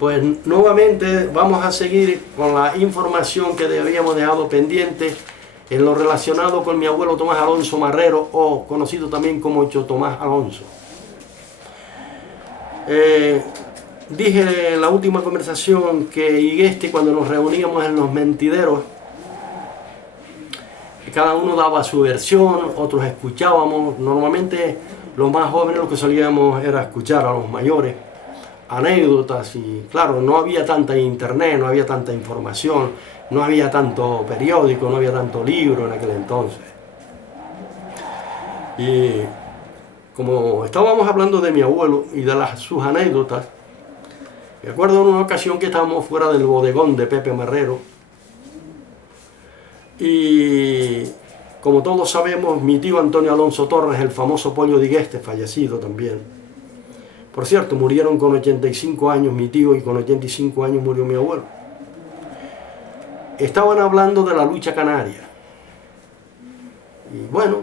Pues nuevamente vamos a seguir con la información que habíamos dejado pendiente en lo relacionado con mi abuelo Tomás Alonso Marrero, o conocido también como Cho Tomás Alonso. Dije en la última conversación que cuando nos reuníamos en los mentideros, cada uno daba su versión, otros escuchábamos. Normalmente los más jóvenes lo que solíamos era escuchar a los mayores, anécdotas, y claro, no había tanta internet, no había tanta información, no había tanto periódico, no había tanto libro en aquel entonces. Y como estábamos hablando de mi abuelo y de sus anécdotas, me acuerdo en una ocasión que estábamos fuera del bodegón de Pepe Marrero, y como todos sabemos, mi tío Antonio Alonso Torres, el famoso Pollo de Igueste, fallecido también. Por cierto, murieron con 85 años mi tío y con 85 años murió mi abuelo. Estaban hablando de la lucha canaria. Y bueno,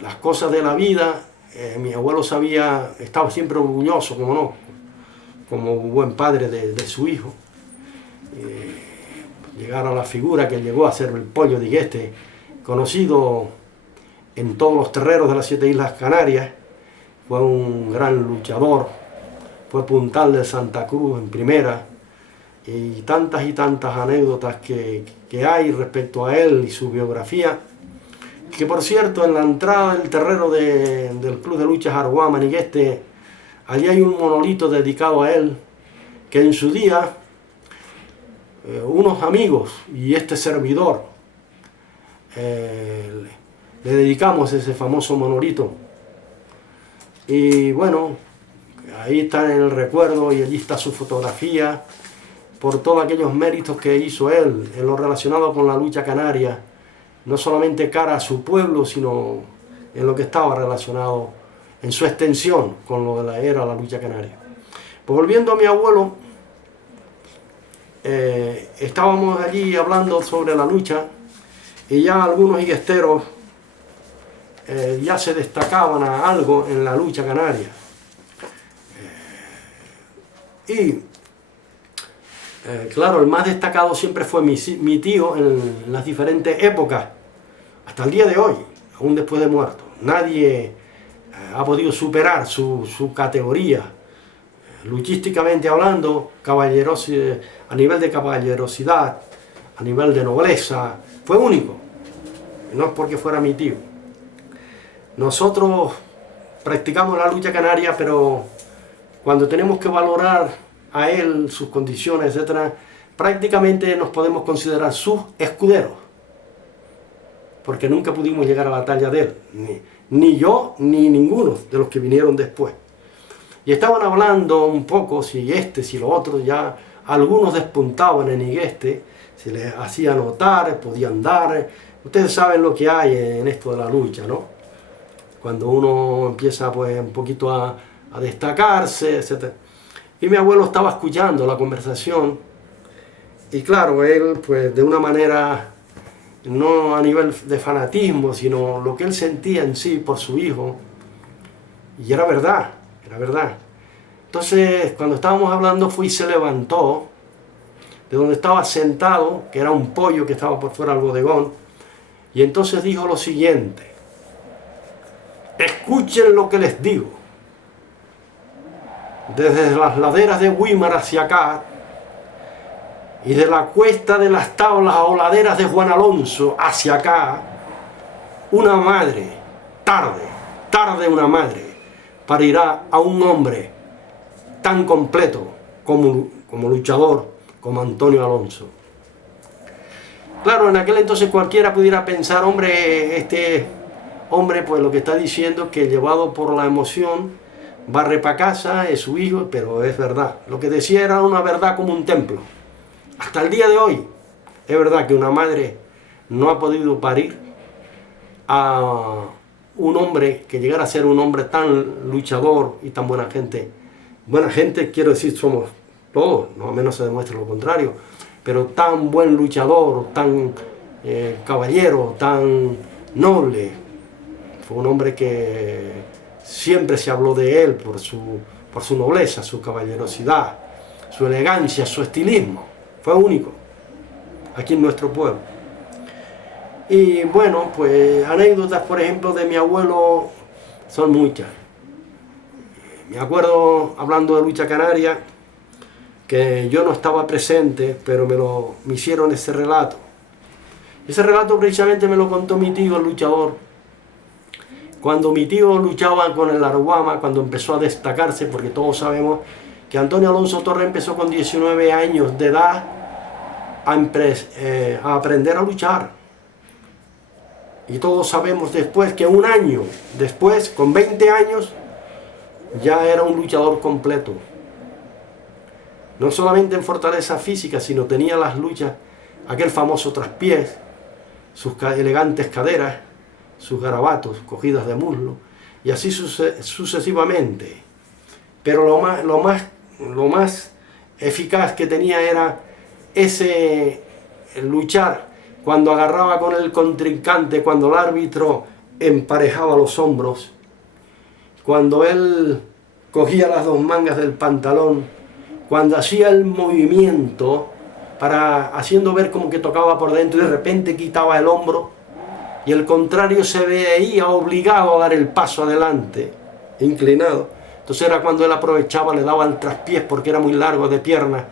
las cosas de la vida, mi abuelo estaba siempre orgulloso, como no, como buen padre de su hijo. Llegar a la figura que llegó a ser el Pollo de Igueste, conocido en todos los terreros de las 7 Islas Canarias. Fue un gran luchador, fue puntal de Santa Cruz en primera, y tantas anécdotas que hay respecto a él y su biografía, que por cierto en la entrada del terrero del Club de Luchas Aruá Manigueste, allí hay un monolito dedicado a él, que en su día unos amigos y este servidor le dedicamos ese famoso monolito. Y bueno, ahí está en el recuerdo y allí está su fotografía por todos aquellos méritos que hizo él en lo relacionado con la lucha canaria, no solamente cara a su pueblo, sino en lo que estaba relacionado en su extensión con lo que era la lucha canaria. Pues volviendo a mi abuelo, estábamos allí hablando sobre la lucha, y ya algunos iguesteros ya se destacaban a algo en la lucha canaria. Claro, el más destacado siempre fue mi tío en las diferentes épocas, hasta el día de hoy, aún después de muerto. Nadie ha podido superar su categoría, luchísticamente hablando, a nivel de caballerosidad, a nivel de nobleza. Fue único, no es porque fuera mi tío. Nosotros practicamos la lucha canaria, pero cuando tenemos que valorar a él, sus condiciones, etc., prácticamente nos podemos considerar sus escuderos, porque nunca pudimos llegar a la talla de él, ni yo ni ninguno de los que vinieron después. Y estaban hablando un poco si lo otro, ya algunos despuntaban en Igueste, se les hacía notar, podían dar. Ustedes saben lo que hay en esto de la lucha, ¿no? Cuando uno empieza pues un poquito a destacarse, etc. Y mi abuelo estaba escuchando la conversación, y claro, él pues de una manera, no a nivel de fanatismo, sino lo que él sentía en sí por su hijo, y era verdad, era verdad. Entonces, cuando estábamos hablando, fue y se levantó de donde estaba sentado, que era un pollo que estaba por fuera del bodegón, y entonces dijo lo siguiente: escuchen lo que les digo. Desde las laderas de Güímar hacia acá, y de la cuesta de las tablas o laderas de Juan Alonso hacia acá, una madre, tarde una madre, parirá a un hombre tan completo como luchador como Antonio Alonso. Claro, en aquel entonces cualquiera pudiera pensar, este hombre pues lo que está diciendo es que llevado por la emoción barre para casa, es su hijo, pero es verdad. Lo que decía era una verdad como un templo. Hasta el día de hoy es verdad que una madre no ha podido parir a un hombre que llegara a ser un hombre tan luchador y tan buena gente. Buena gente, quiero decir, somos todos, no a menos se demuestra lo contrario, pero tan buen luchador, tan caballero, tan noble. Fue un hombre que siempre se habló de él por su nobleza, su caballerosidad, su elegancia, su estilismo. Fue único aquí en nuestro pueblo. Y bueno, pues anécdotas, por ejemplo, de mi abuelo son muchas. Me acuerdo, hablando de lucha canaria, que yo no estaba presente, pero me hicieron ese relato. Ese relato precisamente me lo contó mi tío, el luchador. Cuando mi tío luchaba con el Araguama, cuando empezó a destacarse, porque todos sabemos que Antonio Alonso Torres empezó con 19 años de edad a aprender a luchar. Y todos sabemos después que un año después, con 20 años, ya era un luchador completo. No solamente en fortaleza física, sino tenía las luchas, aquel famoso traspiés, sus elegantes caderas, sus garabatos, cogidas de muslo, y así sucesivamente. Pero lo más eficaz que tenía era ese luchar cuando agarraba con el contrincante, cuando el árbitro emparejaba los hombros, cuando él cogía las dos mangas del pantalón, cuando hacía el movimiento haciendo ver como que tocaba por dentro y de repente quitaba el hombro y el contrario se veía obligado a dar el paso adelante, inclinado. Entonces era cuando él aprovechaba, le daba el traspiés porque era muy largo de pierna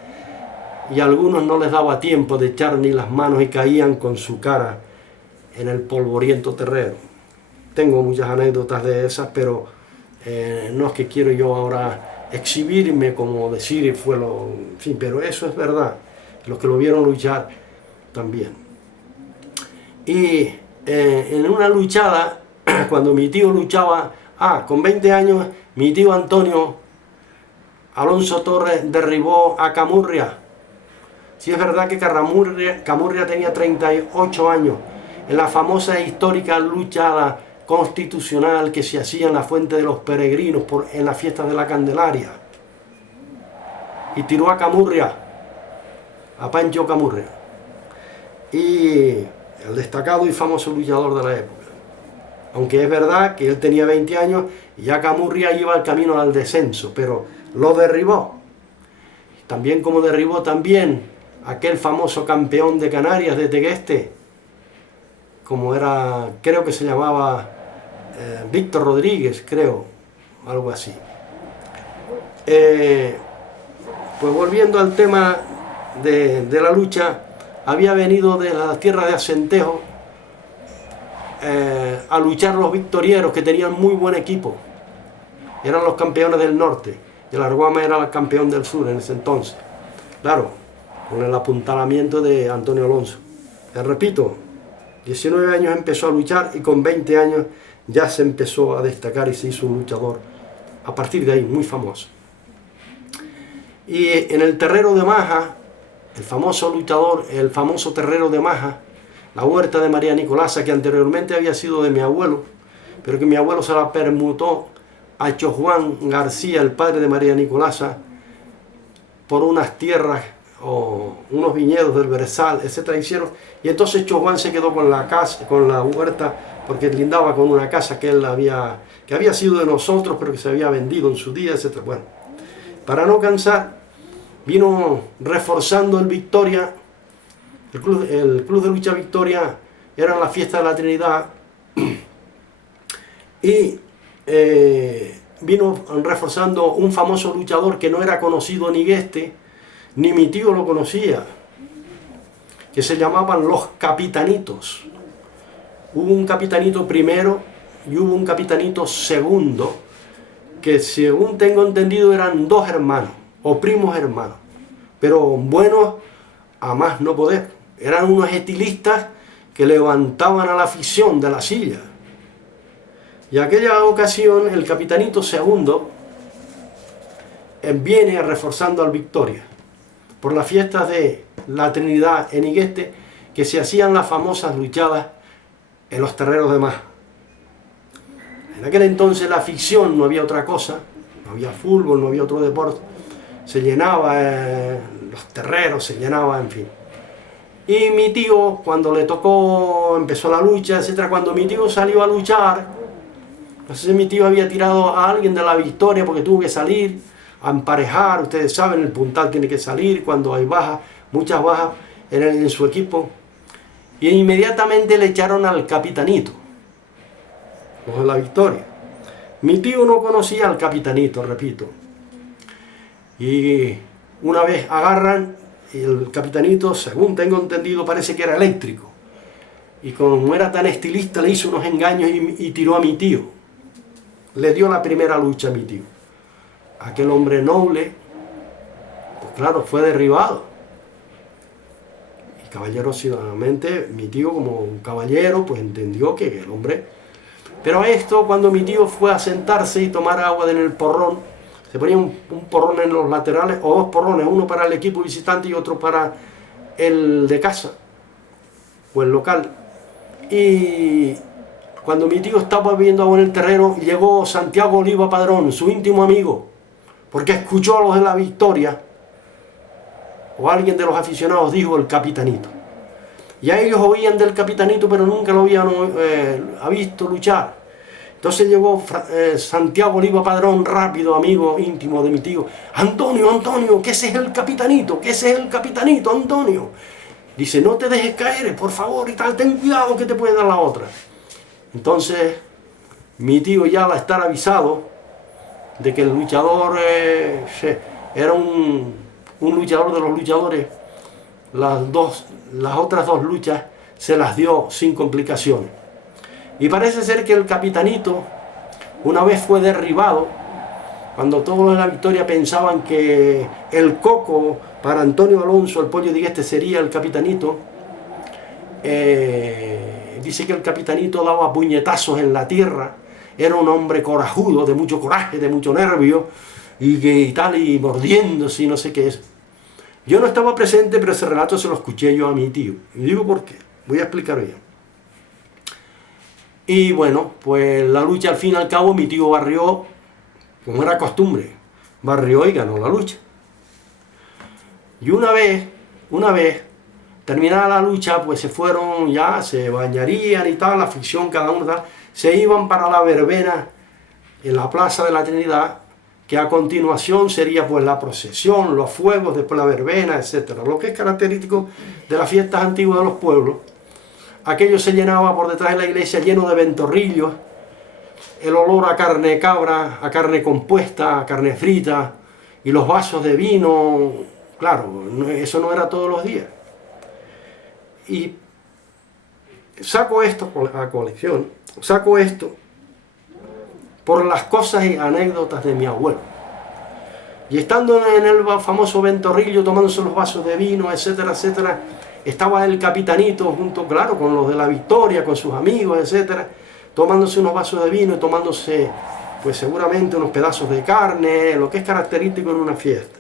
y a algunos no les daba tiempo de echar ni las manos y caían con su cara en el polvoriento terreno. Tengo muchas anécdotas de esas, pero no es que quiero yo ahora exhibirme como decir fue lo... En fin, pero eso es verdad. Los que lo vieron luchar también. Y en una luchada, cuando mi tío luchaba, con 20 años, mi tío Antonio Alonso Torres derribó a Camurria. Sí es verdad que Camurria tenía 38 años, en la famosa e histórica lucha constitucional que se hacía en la Fuente de los Peregrinos en la fiesta de la Candelaria. Y tiró a Camurria, a Pancho Camurria, y el destacado y famoso luchador de la época. Aunque es verdad que él tenía 20 años y ya Camurria iba al camino al descenso, pero lo derribó. También como derribó también aquel famoso campeón de Canarias de Tegueste, como era, creo que se llamaba Víctor Rodríguez, creo, algo así. Pues volviendo al tema de la lucha, había venido de la tierra de Acentejo a luchar los victorieros, que tenían muy buen equipo. Eran los campeones del norte, y el Araguama era el campeón del sur en ese entonces. Claro, con el apuntalamiento de Antonio Alonso. Repito, 19 años empezó a luchar y con 20 años ya se empezó a destacar y se hizo un luchador a partir de ahí muy famoso. Y en el terrero de Maja, el famoso luchador, el famoso terrero de Maja, la huerta de María Nicolasa, que anteriormente había sido de mi abuelo, pero que mi abuelo se la permutó a Chojuan García, el padre de María Nicolasa, por unas tierras o unos viñedos del Berzal, etcétera, hicieron, y entonces Chojuan se quedó con la casa, con la huerta, porque lindaba con una casa que había sido de nosotros, pero que se había vendido en su día, etcétera. Bueno, para no cansar, vino reforzando el Victoria, el club de lucha Victoria, era en la fiesta de la Trinidad, y vino reforzando un famoso luchador que no era conocido ni ni mi tío lo conocía, que se llamaban los Capitanitos. Hubo un Capitanito primero y hubo un Capitanito segundo, que según tengo entendido eran dos hermanos, o primos hermanos, pero buenos a más no poder. Eran unos estilistas que levantaban a la afición de la silla. Y aquella ocasión el Capitanito segundo viene reforzando al Victoria por las fiestas de la Trinidad en Igueste, que se hacían las famosas luchadas en los terreros de Maja. En aquel entonces la ficción, no había otra cosa, no había fútbol, no había otro deporte, se llenaba los terreros, se llenaba, en fin. Y mi tío, cuando le tocó, empezó la lucha, etcétera, cuando mi tío salió a luchar, no sé si mi tío había tirado a alguien de la Victoria porque tuvo que salir, a emparejar, ustedes saben, el puntal tiene que salir cuando hay bajas, muchas bajas en su equipo. Y inmediatamente le echaron al capitanito, los de la Victoria. Mi tío no conocía al capitanito, repito. Y una vez agarran, y el capitanito, según tengo entendido, parece que era eléctrico. Y como era tan estilista, le hizo unos engaños y tiró a mi tío. Le dio la primera lucha a mi tío. Aquel hombre noble, pues claro, fue derribado. Y caballerosamente, mi tío como un caballero, pues entendió que el hombre... Pero esto, cuando mi tío fue a sentarse y tomar agua en el porrón, se ponía un porrón en los laterales, o dos porrones, uno para el equipo visitante y otro para el de casa, o el local. Y cuando mi tío estaba bebiendo agua en el terreno, llegó Santiago Oliva Padrón, su íntimo amigo, porque escuchó a los de la Victoria, o alguien de los aficionados dijo el capitanito. Ya ellos oían del capitanito, pero nunca lo habían visto luchar. Entonces llegó Santiago Oliva Padrón, rápido, amigo íntimo de mi tío. Antonio, Antonio, que ese es el capitanito, que ese es el capitanito, Antonio. Dice, no te dejes caer, por favor, y tal, ten cuidado que te puede dar la otra. Entonces, mi tío ya al estar avisado de que el luchador era un luchador de los luchadores, las otras dos luchas se las dio sin complicaciones. Y parece ser que el capitanito, una vez fue derribado, cuando todos de la Victoria pensaban que el coco para Antonio Alonso, el pollo de sería el capitanito, dice que el capitanito daba puñetazos en la tierra, era un hombre corajudo, de mucho coraje, de mucho nervio, y tal, y mordiéndose y no sé qué es. Yo no estaba presente, pero ese relato se lo escuché yo a mi tío. Y digo por qué, voy a explicar bien. Y bueno, pues la lucha al fin y al cabo mi tío barrió, como era costumbre, barrió y ganó la lucha. Y una vez, terminada la lucha, pues se fueron ya, se bañarían y tal, la afición cada uno tal, se iban para la verbena en la Plaza de la Trinidad, que a continuación sería pues la procesión, los fuegos, después la verbena, etc. Lo que es característico de las fiestas antiguas de los pueblos. Aquello se llenaba por detrás de la iglesia lleno de ventorrillos, el olor a carne de cabra, a carne compuesta, a carne frita, y los vasos de vino, claro, eso no era todos los días. Y saco esto a colección, saco esto por las cosas y anécdotas de mi abuelo. Y estando en el famoso ventorrillo, tomándose los vasos de vino, etcétera, etcétera, estaba el capitanito junto, claro, con los de la Victoria, con sus amigos, etcétera, tomándose unos vasos de vino y tomándose, pues seguramente unos pedazos de carne, lo que es característico en una fiesta.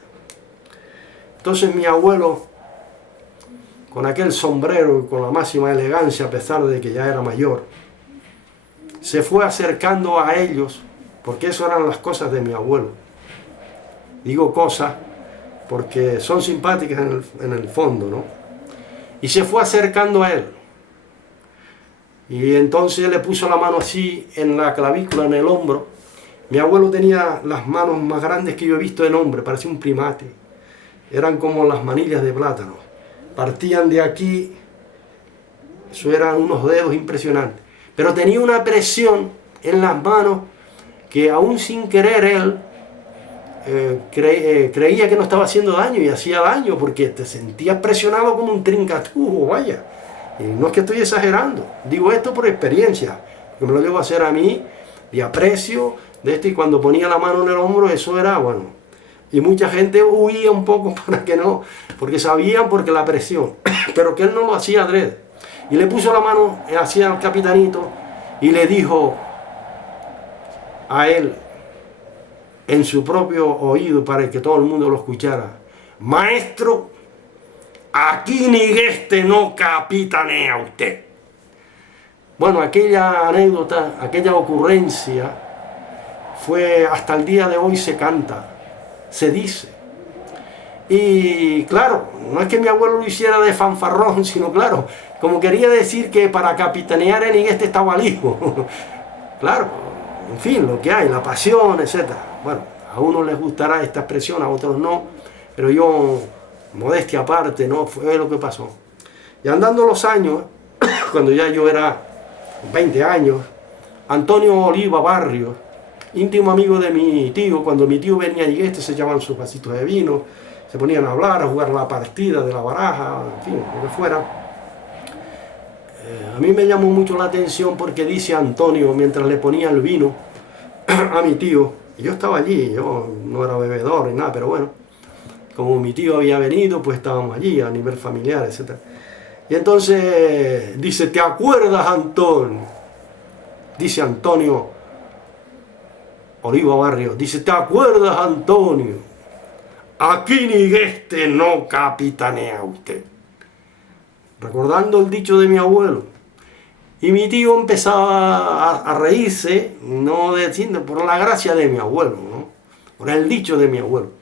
Entonces mi abuelo, con aquel sombrero y con la máxima elegancia, a pesar de que ya era mayor, se fue acercando a ellos, porque eso eran las cosas de mi abuelo. Digo cosas porque son simpáticas en el fondo, ¿no? Y se fue acercando a él. Y entonces le puso la mano así en la clavícula, en el hombro. Mi abuelo tenía las manos más grandes que yo he visto en hombre, parecía un primate. Eran como las manillas de plátano. Partían de aquí, eso eran unos dedos impresionantes. Pero tenía una presión en las manos que aún sin querer él creía que no estaba haciendo daño y hacía daño porque te sentías presionado como un trincatujo, vaya. Y no es que estoy exagerando, digo esto por experiencia, porque me lo llevo a hacer a mí de aprecio de esto, y cuando ponía la mano en el hombro eso era bueno. Y mucha gente huía un poco para que no, porque sabían porque la presión, pero que él no lo hacía adrede. Y le puso la mano hacia el capitanito y le dijo a él, en su propio oído, para que todo el mundo lo escuchara: maestro, aquí Nigueste no capitanea usted. Bueno, aquella anécdota, aquella ocurrencia, fue hasta el día de hoy se canta, se dice. Y claro, no es que mi abuelo lo hiciera de fanfarrón, sino claro, como quería decir que para capitanear en Nigueste estaba el hijo. Claro, en fin, lo que hay, la pasión, etc. Bueno, A unos les gustará esta expresión, a otros no, pero yo, modestia aparte, no fue lo que pasó. Y andando los años, cuando ya yo era 20 años, Antonio Oliva Barrios, íntimo amigo de mi tío, cuando mi tío venía y se echaban sus vasitos de vino, se ponían a hablar, a jugar la partida de la baraja, en fin, lo que fuera. A mí me llamó mucho la atención porque dice Antonio, mientras le ponía el vino a mi tío, y yo estaba allí, yo no era bebedor ni nada, pero bueno, como mi tío había venido, pues estábamos allí a nivel familiar, etc. Y entonces dice, ¿te acuerdas, Antonio? Dice Antonio Oliva Barrios, dice, ¿te acuerdas, Antonio? Aquí ni este no capitanea usted. Recordando el dicho de mi abuelo. Y mi tío empezaba a reírse, no diciendo, por la gracia de mi abuelo, ¿no? Por el dicho de mi abuelo.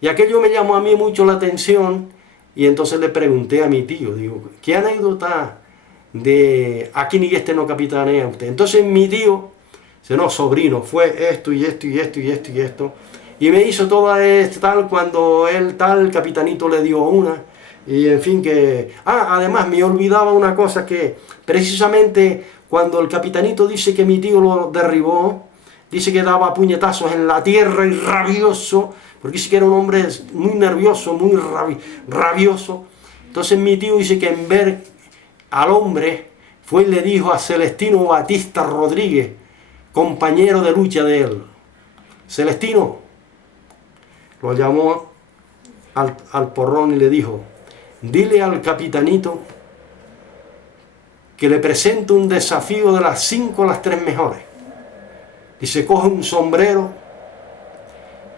Y aquello me llamó a mí mucho la atención, y entonces le pregunté a mi tío, digo, ¿qué anécdota de aquí ni este no capitanea usted? Entonces mi tío, dice, no, sobrino, fue esto y esto y esto y esto y esto. Y me hizo toda esta tal, cuando él tal, capitanito le dio una. Y en fin que... además me olvidaba una cosa, que precisamente cuando el capitanito dice que mi tío lo derribó, dice que daba puñetazos en la tierra y rabioso, porque dice que era un hombre muy nervioso, muy rabioso. Entonces mi tío dice que en ver al hombre, fue y le dijo a Celestino Batista Rodríguez, compañero de lucha de él, Celestino, lo llamó al porrón y le dijo, dile al capitanito que le presento un desafío de las 5 a las 3 mejores. Dice, coge un sombrero,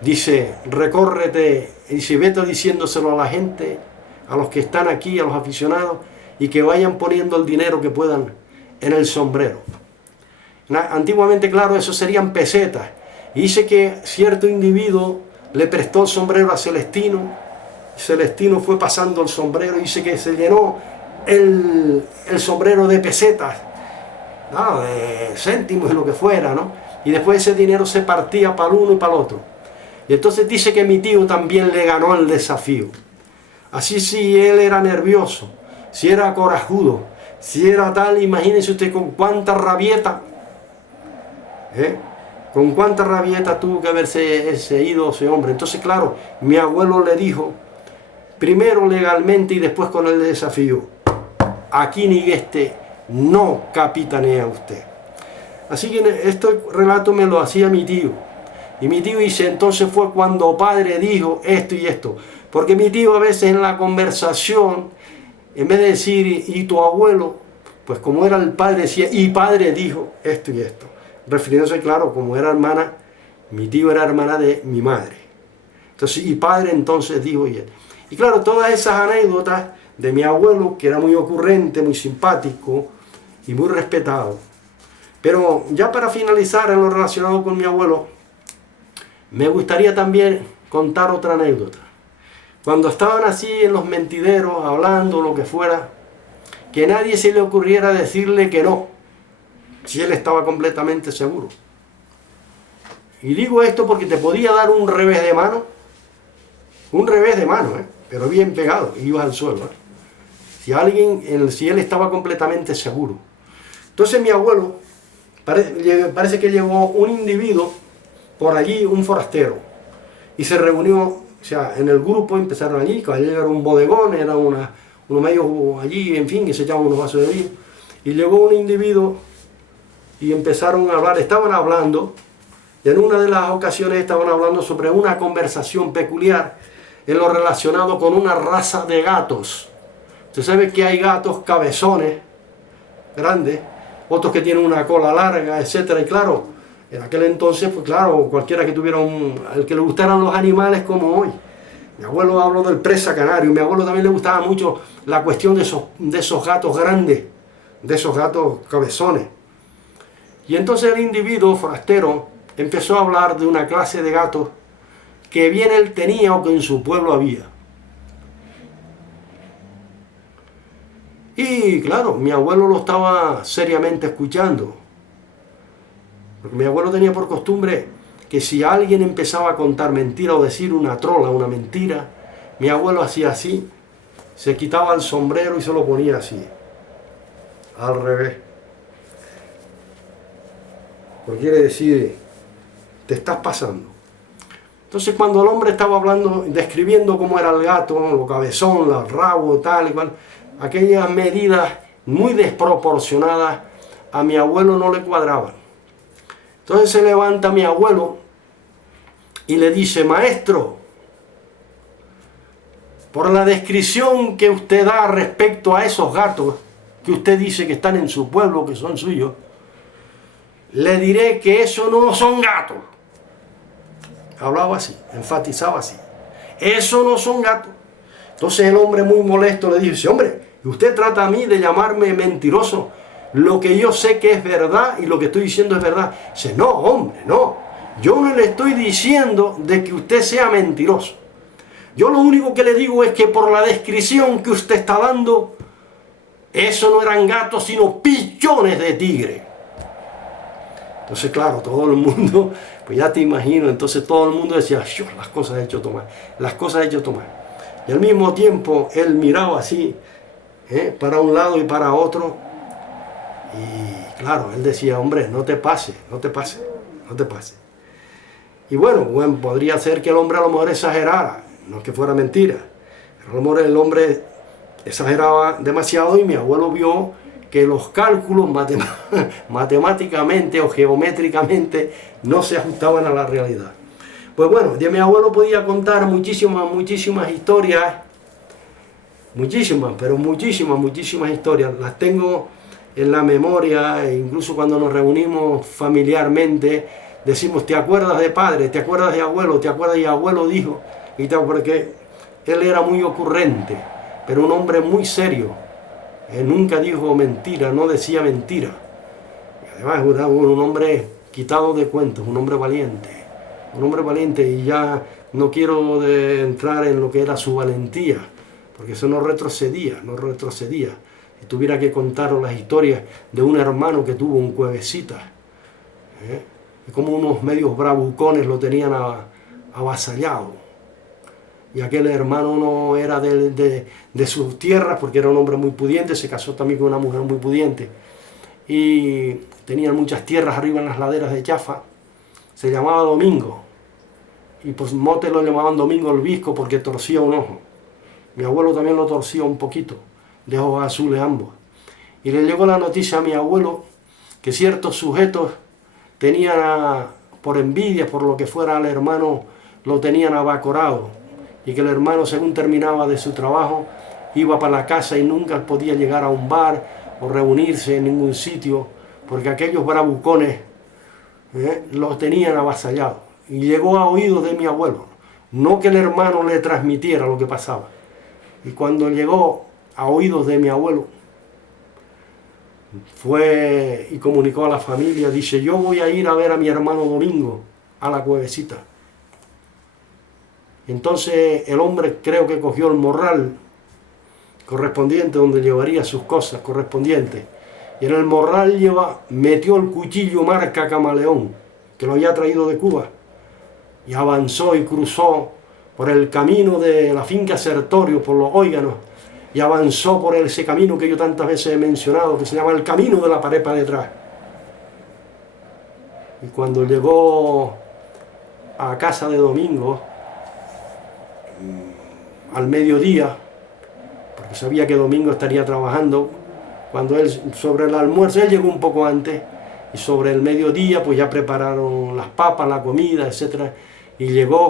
dice, recórrete, dice, vete diciéndoselo a la gente, a los que están aquí, a los aficionados, y que vayan poniendo el dinero que puedan en el sombrero. Antiguamente, claro, eso serían pesetas. Y dice que cierto individuo le prestó el sombrero a Celestino. Celestino fue pasando el sombrero y dice que se llenó el sombrero de pesetas, ¿no? De céntimos y lo que fuera, ¿no? Y después ese dinero se partía para el uno y para el otro. Y entonces dice que mi tío también le ganó el desafío. Así, si él era nervioso, si era corajudo, si era tal, imagínense usted con cuánta rabieta, con cuánta rabieta tuvo que haberse ido ese hombre. Entonces, claro, mi abuelo le dijo, primero legalmente y después con el desafío, aquí ni este no capitanea usted. Así que este relato me lo hacía mi tío. Y mi tío dice, entonces fue cuando padre dijo esto y esto. Porque mi tío a veces en la conversación, en vez de decir, y tu abuelo, pues como era el padre, decía, y padre dijo esto y esto. Refiriéndose, claro, como era hermana, mi tío era hermana de mi madre. Entonces, y padre entonces dijo y esto. Y claro, todas esas anécdotas de mi abuelo, que era muy ocurrente, muy simpático y muy respetado. Pero ya para finalizar en lo relacionado con mi abuelo, me gustaría también contar otra anécdota. Cuando estaban así en los mentideros, hablando, lo que fuera, que nadie se le ocurriera decirle que no, si él estaba completamente seguro. Y digo esto porque te podía dar un revés de mano, pero bien pegado, y ibas al suelo. Si él estaba completamente seguro. Entonces mi abuelo, parece que llegó un individuo por allí, un forastero, y se reunió, o sea, en el grupo empezaron allí, que allí era un bodegón, era unos medios allí, en fin, que se echaban unos vasos de vino, y llegó un individuo y empezaron a hablar, estaban hablando, y en una de las ocasiones estaban hablando sobre una conversación peculiar en lo relacionado con una raza de gatos. Usted sabe que hay gatos cabezones, grandes, otros que tienen una cola larga, etcétera. Y claro, en aquel entonces, pues claro, cualquiera que tuviera al que le gustaran los animales como hoy. Mi abuelo habló del presa canario, mi abuelo también le gustaba mucho la cuestión de esos gatos grandes, de esos gatos cabezones. Y entonces el individuo forastero empezó a hablar de una clase de gatos que bien él tenía o que en su pueblo había. Y claro, mi abuelo lo estaba seriamente escuchando. Porque mi abuelo tenía por costumbre que si alguien empezaba a contar mentira o decir una trola, una mentira, mi abuelo hacía así, se quitaba el sombrero y se lo ponía así, al revés. Porque quiere decir, te estás pasando. Entonces cuando el hombre estaba hablando, describiendo cómo era el gato, lo cabezón, el rabo, tal y cual, aquellas medidas muy desproporcionadas a mi abuelo no le cuadraban. Entonces se levanta mi abuelo y le dice, maestro, por la descripción que usted da respecto a esos gatos que usted dice que están en su pueblo, que son suyos, le diré que eso no son gatos. Hablaba así, enfatizaba así. Eso no son gatos. Entonces el hombre muy molesto le dice, hombre, usted trata a mí de llamarme mentiroso. Lo que yo sé que es verdad y lo que estoy diciendo es verdad. Dice, no, hombre, no. Yo no le estoy diciendo de que usted sea mentiroso. Yo lo único que le digo es que por la descripción que usted está dando, eso no eran gatos, sino pichones de tigre. Entonces, claro, todo el mundo, pues ya te imagino, entonces todo el mundo decía, las cosas he hecho tomar, las cosas he hecho tomar. Y al mismo tiempo, él miraba así, para un lado y para otro, y claro, él decía, hombre, no te pases, no te pases, no te pases. Y bueno, podría ser que el hombre a lo mejor exagerara, no es que fuera mentira, a lo mejor el hombre exageraba demasiado y mi abuelo vio que los cálculos matemáticamente o geométricamente no se ajustaban a la realidad. Pues bueno, de mi abuelo podía contar muchísimas historias, muchísimas historias, las tengo en la memoria, e incluso cuando nos reunimos familiarmente, decimos, ¿te acuerdas de padre? ¿Te acuerdas de abuelo? ¿Te acuerdas de abuelo? Dijo, y tal, porque él era muy ocurrente, pero un hombre muy serio. Nunca dijo mentira, no decía mentira. Y además era un hombre quitado de cuentos, un hombre valiente, y ya no quiero entrar en lo que era su valentía, porque eso no retrocedía. Si tuviera que contaros las historias de un hermano que tuvo un Cuevesita, y como unos medios bravucones lo tenían avasallado. Y aquel hermano no era de sus tierras, porque era un hombre muy pudiente, se casó también con una mujer muy pudiente. Y tenían muchas tierras arriba en las laderas de Chafa. Se llamaba Domingo. Y por mote lo llamaban Domingo el Visco porque torcía un ojo. Mi abuelo también lo torcía un poquito, de ojos azules ambos. Y le llegó la noticia a mi abuelo que ciertos sujetos tenían, por envidia, por lo que fuera al hermano, lo tenían abacorado. Y que el hermano, según terminaba de su trabajo, iba para la casa y nunca podía llegar a un bar o reunirse en ningún sitio, porque aquellos bravucones los tenían avasallados. Y llegó a oídos de mi abuelo, no que el hermano le transmitiera lo que pasaba. Y cuando llegó a oídos de mi abuelo, fue y comunicó a la familia, dice, yo voy a ir a ver a mi hermano Domingo a la Cuevesita. Entonces el hombre creo que cogió el morral correspondiente donde llevaría sus cosas correspondientes, y en el morral metió el cuchillo marca camaleón que lo había traído de Cuba, y avanzó y cruzó por el camino de la finca Sertorio, por los Óiganos, y avanzó por ese camino que yo tantas veces he mencionado, que se llama el camino de la pared para detrás. Y cuando llegó a casa de Domingo, al mediodía, porque sabía que Domingo estaría trabajando, cuando él, sobre el almuerzo, él llegó un poco antes, y sobre el mediodía pues ya prepararon las papas, la comida, etcétera, y llegó